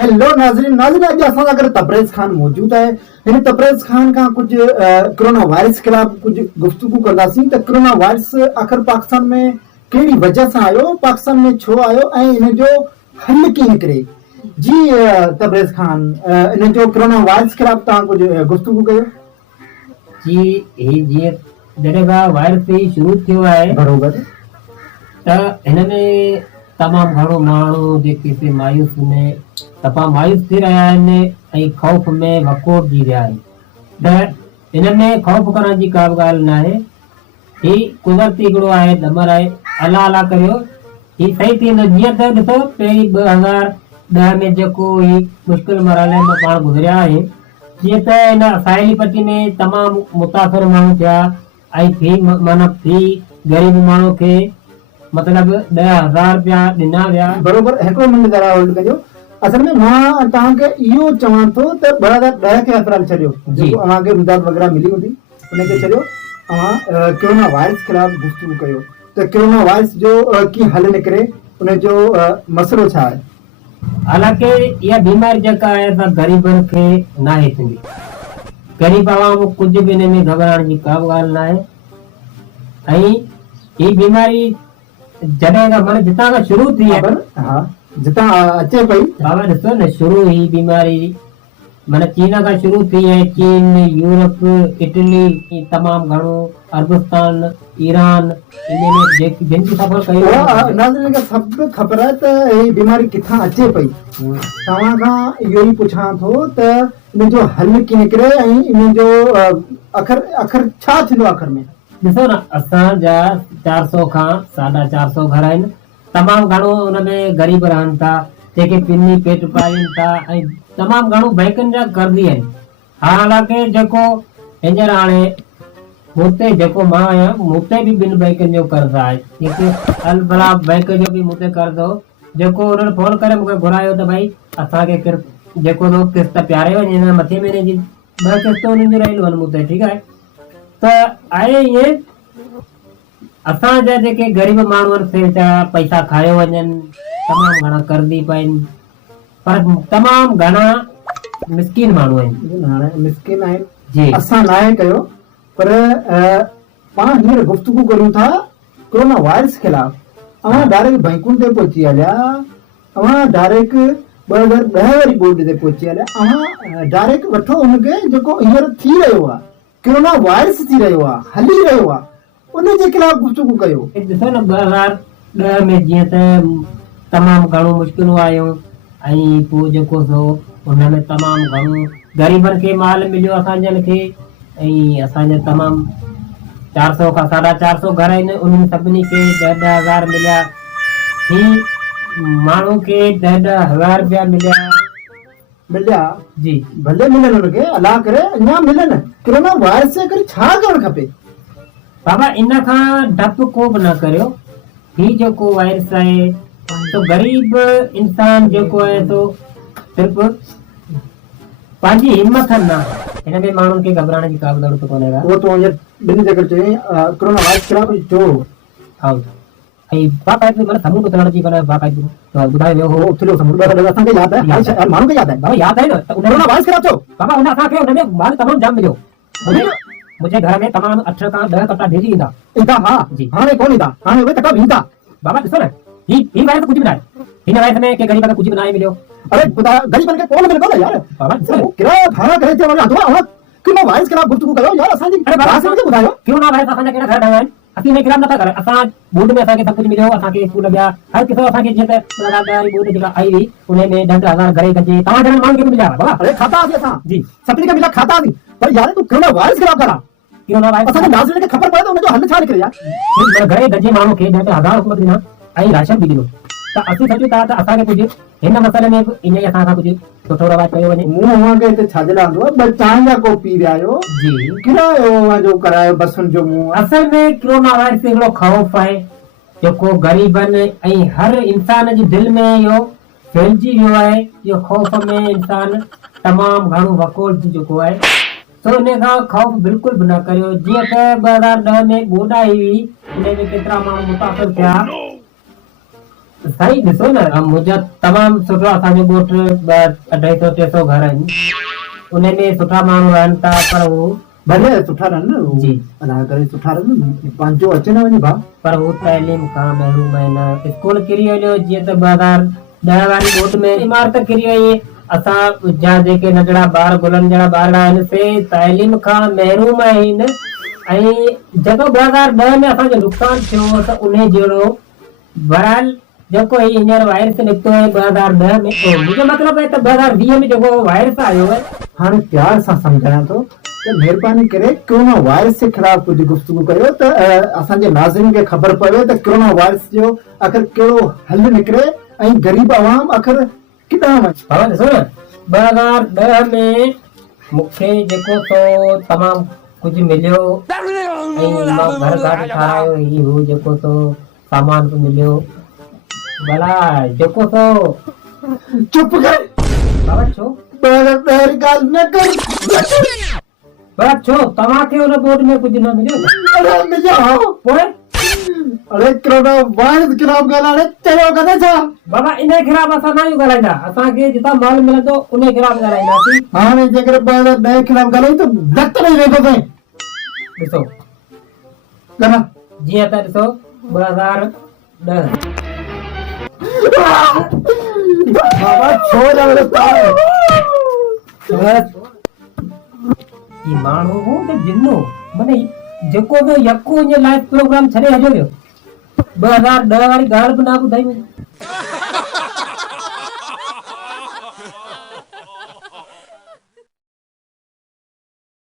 हेलो नाज़रीन नाज़रीन अॼु असां सां गॾु तबरेज़ ख़ान मौजूद आहे। हिन तबरेज़ ख़ान खां कुझु कोरोना वायरस ख़िलाफ़ कुझु गुफ़्तगू कंदासीं त कोरोना वायरस आख़िर पाकिस्तान में कहिड़ी वजह सां आयो, पाकिस्तान में छो आयो ऐं इन जो हल कीअं निकिरे। जी तबरेज़ ख़ान, इन जो कोरोना वायरस ख़िलाफ़ तव्हां कुझु गुफ़्तगू कयो। जी ही जीअं जॾहिं खां वायरस ही शुरू थियो आहे बरोबर त हिन में तमामु घणो माण्हू जेके से मायूस में तमामु मायूस थी रहिया आहिनि ऐं ख़ौफ़ में वकोड़ थी रहिया आहिनि। त हिन में ख़ौफ़ करण जी का बि ॻाल्हि न आहे। ही कुदरती हिकिड़ो आहे नंबर आहे, अलाह अलाह करियो ही सही थींदो। जीअं त ॾिसो पहिरीं 2010 में जेको ही मुश्किल मरहले में पाण गुज़रिया आहियूं, जीअं त हिन साहिली पट्टी में तमामु मुतासिर माण्हू थिया ऐं फी माना फी ग़रीब माण्हू खे मतिलबु 10,000 रुपया ॾिना विया। बरोबर हिकिड़ो मिंट ज़रा होल्ड कजो। असल में मां तव्हांखे इहो चवां थो त 2010 खे हथराल छॾियो, जेको अव्हांखे इमदाद वग़ैरह मिली हूंदी उनखे छॾियो। अव्हां कोरोना वायरस ख़िलाफ़ गुफ़्तगू कयो त कोरोना वायरस जो कीअं हल निकिरे, उनजो मसइलो छा आहे। हालांकि इहा बीमारी जेका आहे असां ग़रीबनि खे नाहे थींदी। ग़रीब आवाम कुझु बि हिन में घबराइण जी का बि ॻाल्हि न आहे। ऐं ही बीमारी जॾहिं खां माना जितां खां शुरू थी आहे, हा जितां अचे पई, बाबा ॾिसो न शुरू ही बीमारी माना चीन खां शुरू थी आहे। चीन, यूरोप, इटली, तमामु घणो अरबस्तान, ईरान, इनमें जिनकी सफ़र कई नाज़रीन खे सभु ख़बर आहे त ही बीमारी किथां अचे पई। तव्हां खां इहो ई पुछां थो त इन जो हल कीअं निकिरे ऐं इन जो आख़िर छा थींदो आख़िर में। ॾिसो न असांजा 400 खां 450 घर आहिनि। तमामु घणो हुनमें ग़रीब रहनि था, जेके पिनी पेट पाइनि था ऐं तमामु घणो बैंकुनि जा कर्ज़ी आहिनि। हालांकि जेको हींअर हाणे मूंते जेको मां आहियां मूंते बि 2 बैंकुनि जो कर्ज़ु आहे। जेके अलबला बैंक जो बि मूंते कर्ज़ु हो, जेको उन्हनि फोन करे मूंखे घुरायो त भई असांखे जेको किस्त पियारे वञे मथे महीने जी 2 किस्तूं उन्हनि जी रहियूं आहिनि मूंते, ठीकु आहे। त आहे ईअं असांजा जेके ग़रीब माण्हू आहिनि से वीचारा पैसा खायो वञनि, तमामु घणा कर्ज़ी पाइनि, पर तमामु घणा मिसकिन माण्हू आहिनि। मिसकिन आहिनि जी, असां नाहे कयो, पर पाण हींअर गुफ़्तगू करूं था कोरोना वायरस ख़िलाफ़। अव्हां डायरेक्ट बैंकुनि ते पहुची हलिया, अव्हां डायरेक्ट 2010 वारी बोर्ड ते पहुची हलिया, अव्हां डायरेक्ट वठो हुनखे जेको हींअर थी रहियो आहे, कोरोना वायरस थी रहियो आहे, हली रहियो आहे, उनजे ख़िलाफ़ गुफ़्तगू कयो। ॾिसो न 2010 में जीअं त तमामु घणो मुश्किलूं आयूं ऐं पोइ जेको सो हुनमें तमामु घणो ग़रीबनि खे माल मिलियो असांजनि खे। ऐं असांजा तमामु 400 खां 450 घर आहिनि, उन्हनि सभिनी खे 10,000 मिलिया। ही माण्हू खे 10,000 रुपया मिलिया जी, भले मिलनि हुनखे, अलाह करे अञा मिलनि। कोरोना वायरस जे करे छा करणु खपे बाबा, इन खां डपु को बि न करियो। ही जेको वायरस आहे तो ग़रीब इंसान जेको आहे तो सिर्फ़ पंहिंजी हिम्मत न, हिन में माण्हुनि खे घबराइण जी का बि ज़रूरत कोन्हे। उहो तो हींअर ॿिनि जॻह चई कोरोना वायरस ख़िलाफ़ जो हा ऐं बाक़ाइदे माना समूह उथरण जी माना बाक़ाइदे ॿुधायो वियो हो। उथियो समूह असांखे यादि आहे, माण्हू खे यादि आहे बाबा, यादि आहे न त कोरोना वायरस ख़िलाफ़ थियो बाबा। हुन असांखे हुनमें माल तमामु जाम मिलियो। मुंहिंजे घर में तमामु 8 खां 10 कट्टा भेजी ईंदा। हा जी, हाणे कोन ईंदा, हाणे उहे कट्टा ईंदा। बाबा ॾिसो न ही वायरस कुझु बि न आहे। हिन वायरस में के ग़रीब खे कुझु बि न आहे मिलियो। अरे ख़ुदा, ग़रीबनि खे कोन मिलंदो न यार। बाबा ॾिसो किराया भाड़ा करे थियो वञे अथवा कोरोना वायरस ख़िलाफ़ गुफ़्तगू कयो यार। असांजी मुझे ॿुधायो कोरोना वायरस असांजा कहिड़ा घर ठहिया आहिनि, असीं हिन ख़िलाफ़ नथा करे। असां बोर्ड में असांखे सभु कुझु मिलियो, असांखे स्कूल ॿिया हर किस्म असांखे जीअं त बोर्ड जेका आई हुई उन में 10,000 घरे गजे तव्हां जहिड़े माण्हुनि खे बि मिलिया। बाबा अरे खाता हुआसीं असां जी, सभिनी खे मिलिया खाता हुआसीं, पर यार तूं कोरोना वायरस ख़िलाफ़ करा। कोरोना वायरस असांखे नाज़रीन खे ख़बर पए त हुनजो हल छा निकिरे यार। घरे गजे माण्हू खे 10,000 हुकूमत ॾिना ऐं राशन बि ॾिनो। त असीं सोचियूं था त असांखे कुझु हिन मसइले में बि इन असां खां कुझु सुठो रवाज कयो वञे। मूं हुनखे हिते छाजे लाइ हूंदो आहे, ॿ चांहि जा कोप पी विया आहियो जी, किरायो जो करायो बसुनि जो। मूं असल में कोरोना वायरस हिकिड़ो ख़ौफ़ आहे जेको ग़रीबनि ऐं हर इंसान जी दिलि में इहो फैलिजी वियो आहे। इहो ख़ौफ़ में इंसान तमामु घणो वकोड़ थी चुको आहे। तो इन खां ख़ौफ़ बिल्कुलु बि न करियो। जीअं त 2010 में ॿोॾ आई हुई, उन में केतिरा माण्हू मुतासिर थिया साईं ॾिसो न मुंहिंजा तमामु सुठो असांजो ॻोठ 250-300 घर आहिनि उन में सुठा माण्हू रहनि था पर हू भले सुठा रहनि न जी। अलाह करे सुठा रहनि पंहिंजो अचे न वञे भाउ पर हू तइलीम खां महरूम आहिनि स्कूल किरी वञो जीअं त 2010 वारी ॻोठ में इमारत किरी वई असां जा जेके नंढड़ा ॿार गुलनि जहिड़ा ॿार आहिनि से तइलीम खां महरूम आहिनि ऐं जेको 2010 में असांजो नुक़सानु थियो त उन जहिड़ो बहरहाल जेको हींअर वायरस निकितो आहे 2010 में मुंहिंजो मतिलबु आहे त 2020 में जेको वायरस आयो आहे हाणे प्यार सां सम्झायां थो त महिरबानी करे कोरोना वायरस जे ख़िलाफ़ कुझु गुफ़्तगू कयो त असांजे नाज़रीन खे ख़बर पवे त कोरोना वायरस जो आख़िर कहिड़ो हल निकिरे ऐं ग़रीब आवाम आख़िर किथां वञे बाबा ॾिसो न 2010 में मूंखे जेको तो तमामु कुझु मिलियो ऐं मां घर घाट ठारायो ही हू जेको तो सामान बि मिलियो भला जेको तो चुप कर बाबा छो पहिरीं ॻाल्हि न कर भला छो तव्हांखे हुन बोर्ड में कुझु न मिलियो अरे मिलियो पोइ अरे कोरोना वायरस खिलाफ़ ॻाल्हाइण चयो कॾहिं छा बाबा इन खिलाफ़ असां न आहियूं ॻाल्हाईंदा असांखे जितां माल मिलंदो उन खिलाफ़ ॻाल्हाईंदासीं हाणे जेकर 2010 खिलाफ़ ॻाल्हाई त दत ॾेई वेंदो साईं ॾिसो ॻाल्हाए जीअं त ॾिसो 2010 बाबा छो ई माण्हू हो त जिन्नो माने जेको बि यको ईअं लाइव प्रोग्राम छॾे हलियो वियो 2010 वारी ॻाल्हि बि न ॿुधाई वञे